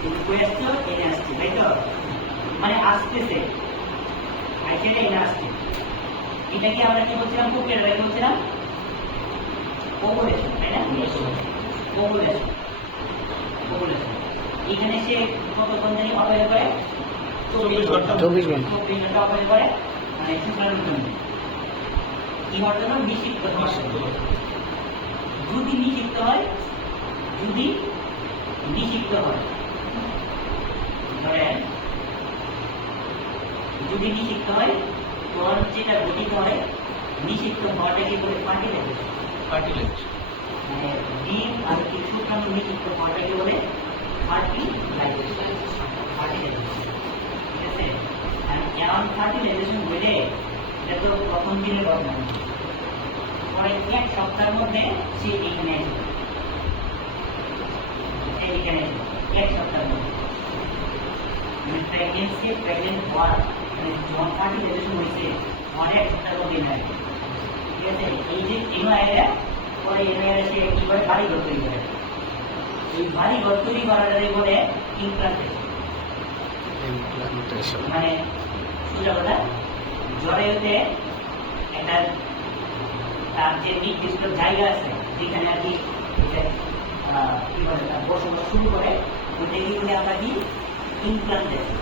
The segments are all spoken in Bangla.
কিন্তু কই আসছে এনে আসছে, তাই তো? মানে আসতেছে, আইসে এনে আসছে। এটাকে আমরা কি বলছিলাম? প্রক্রিয়াটাকে বলছিলাম ওভুলেশন, তাই না? Ovulation, ovulation. এখানে সে কতক্ষণ জানি অপেক্ষা করে? 24 ঘন্টা। 24 ঘন্টা অপেক্ষা করে, মানে শুক্রাণুর জন্য। কি হওয়ার জন্য? নিষিক্ত হওয়ার জন্য। যদি নিষিক্ত হয়, যদি নিষিক্ত হয়, ধরেন যদি নিষিক্ত হয়, তখন যেটা গঠিত হয়, নিষিক্ত হওয়াটাকে বলে ফার্টিলাইজেশন। ফার্টিলাইজেশন মানে ডিম আর কি শুক্রাণু নিষিক্ত হওয়াটাকে বলে ফার্টিলাইজেশন। ফার্টিলাইজেশন, ঠিক আছে? আর এমন ফার্টিলাইজেশন বলে এটা তো প্রথম দিনের ঘটনা, পরে 1 সপ্তাহের মধ্যে সে এখানে আসবে। এইখানে 1 সপ্তাহের মধ্যে মানে প্রেগনেন্ট হওয়ার মানে যখন ফার্টিলাইজেশন হয়েছে তখন 1 সপ্তাহের মধ্যে নেয়, ঠিক আছে? এই যে এনোয়াইরা, পরে এনোয়াইরা সে কি করে? বাড়িঘর তৈরি করে। এই বাড়িঘর তৈরি করাটাকে বলে ইমপ্লান্টেশন। মানে সোজা কথা, জরায়ুতে একটা তার যে নির্দিষ্ট জায়গা আছে যেখানে আর কি কি বলে বসবাস শুরু করে, ওইটাকে বলে আমরা কি? ইমপ্লান্টেশন।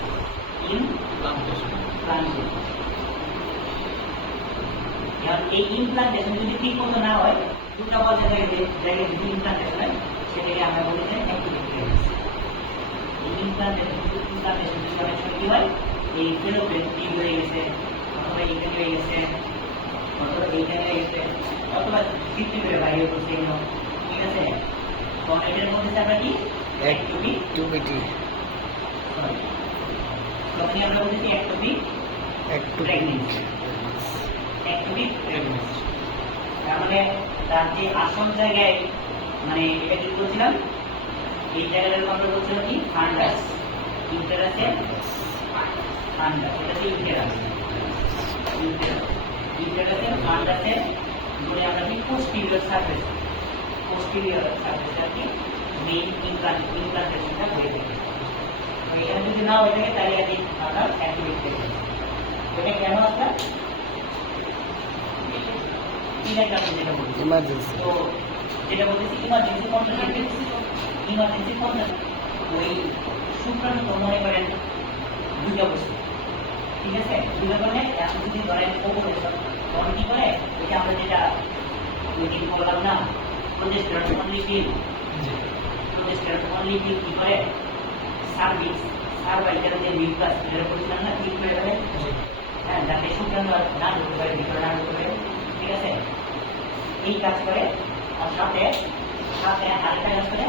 এই ইমপ্লান্টেশন যদি ঠিক মতো না হয়, দুটা পর্যায়ে জায়গায় যদি ইমপ্লান্টেশন হয়, সেটাকে আমরা বলি যে অ্যাক্টিভেট প্রেগন্যান্সি। এই ইমপ্লান্টেশন যদি অনেক সময় কি হয়? এই ফেলোপেন ঠিক হয়ে গেছে, অথবা এইখানে হয়ে গেছে, অথবা এইখানে হয়ে গেছে, অথবা তৃপ্তি করে বাইরে করছে, এগুলো ঠিক আছে? তখন এটার মধ্যে আমরা কি? অ্যাক্টিভিটি। তখনই আমরা বলছি অ্যাক্টিভিট প্রেগন্যান্সি। অ্যাক্টিভিট প্রেগন্যান্সি তার মানে তার যে আসল জায়গায়, মানে এটা কি বলছিলাম? এই জায়গাটার আমরা বলছিলাম কি? ফান্ডাস, ইউটেরাসের ফান্ডাস। এটা কি? ইউটেরাস, ইউটেরাসের ফান্ডাসের বলে আমরা কি? পোস্টিরিয়র সারফেস, পোস্টিরিয়র সারফেস আর কি মেইন ইমপ্লান্টেশনটা হয়ে থাকে। এটা যদি না হয়ে থাকে তাহলে আর কি আপনার অ্যাক্টিভেট প্রেগন্যান্সি। এটা কেন আপনার ইমার্জেন্সি? তো যেটা বলতেছি ইমার্জেন্সি কন্ট্রাসেপটিভ, ইমার্জেন্সি কন্ট্রাসেপটিভ ওই শুক্রাণু তো মনে করেন দুইটা বস্তু, ঠিক আছে? দুইটা মানে এখন যদি ধরেন ওভুলেশন, তখন কি করে? ওইটা আমরা যেটা ওই দিন বললাম না, প্রোজেস্টেরন লিপিড, প্রোজেস্টেরন লিপিড কি করে? সার্ভিক্স, সার্ভাইকাল যে মিউকাস যেটা বলছিলাম না, ঠিক করে দেবে, হ্যাঁ, যাতে শুক্রাণু না ঢুকতে পারে, ভিতরে না ঢুকতে পারে, ঠিক আছে? এই কাজ করে। আর সাথে সাথে আরেকটা কাজ করে,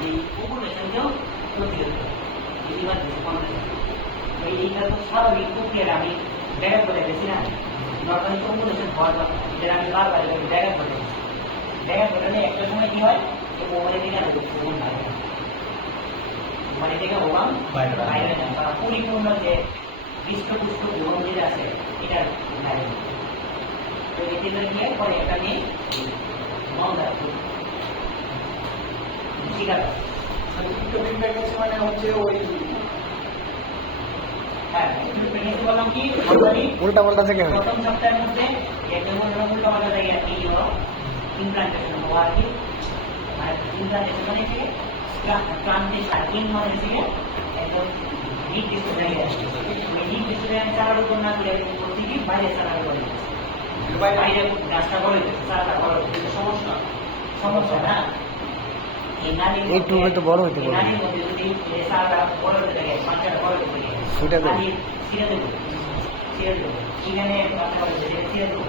যে ওভুলেশনকেও প্রতিরোধ করে। এইটা তো স্বাভাবিক প্রক্রিয়া। আমি ব্যাঘাত করে গেছি না, নর্মালি ওভুলেশন হওয়ার যেটা আমি বারবার ব্যাঘাত করে গেছি। ব্যাঘাত ঘটালে একটা সময় কি হয়? ওভারে থেকে আমি ওভুল বাইরে, মানে থেকে ওভাম বাইরে যায়, পরিপূর্ণ যে হৃষ্টপুষ্ট ভ্রূণ যেটা আছে এটা বাইরে। তো এতে গিয়ে পরে এটা নিয়ে মামলা শিকার মানে হচ্ছে ওই উল্টা পাল্টা থেকে প্রথম সপ্তাহের মধ্যে একদম উল্টা পাল্টা জায়গা এই হলো ইমপ্লান্টেশন হওয়া আর কি। আর ইমপ্লান্টেশন মানে কি? ট্রানজিশন ইন মানে কি? একদম নির্দিষ্ট জায়গায় আসছে। ওই নির্দিষ্ট জায়গায় চালার উপর না করে প্রতিটি বাইরে চালার করে, বাইরে রাস্তা করে চালাটা বড় সমস্যা, সমস্যা না? একটু হয়তো বড় হতে পারে, নারীর মধ্যে যদি চালাটা বড় হতে থাকে, বাচ্চাটা বড় হতে থাকে, সেটা তো ছিঁড়ে দেবো, ছিঁড়ে দেবো, এখানে বাচ্চা বড় হতে ছিঁড়ে দেবো,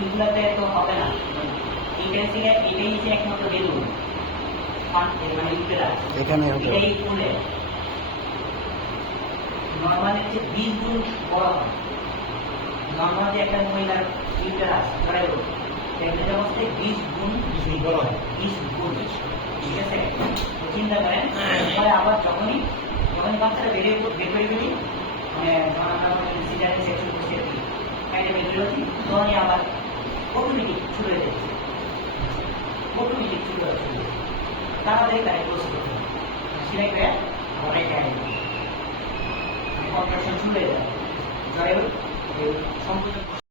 এগুলোতে তো হবে না। এটাই হচ্ছে একমাত্র বেলুন, মানে এখানে এটাই করলে নর্মালি যে 20 গুণ বড় হয়। নর্মাল যে একটা মহিলার ইউটেরাস ধরে একটা অবস্থায় 20 গুণ বড় হয়, 20 গুণ, ঠিক আছে? চিন্তা করেন, তাহলে আবার যখনই বাচ্চারা বেড়ে বেড়ি, মানে সিজারে সেকশন করছে একটা বেড়ে হচ্ছে, তখনই আবার অটোমেটিক ছুটে যাচ্ছে, অটোমেটিক ছুটে যাচ্ছে, তাড়াতাড়ি তাই ক্লোজ করতে হবে। সেলাই করে আবার রেখে আসবে অপারেশন শুরু হয়ে যাবে যাই হোক এই সংকোচন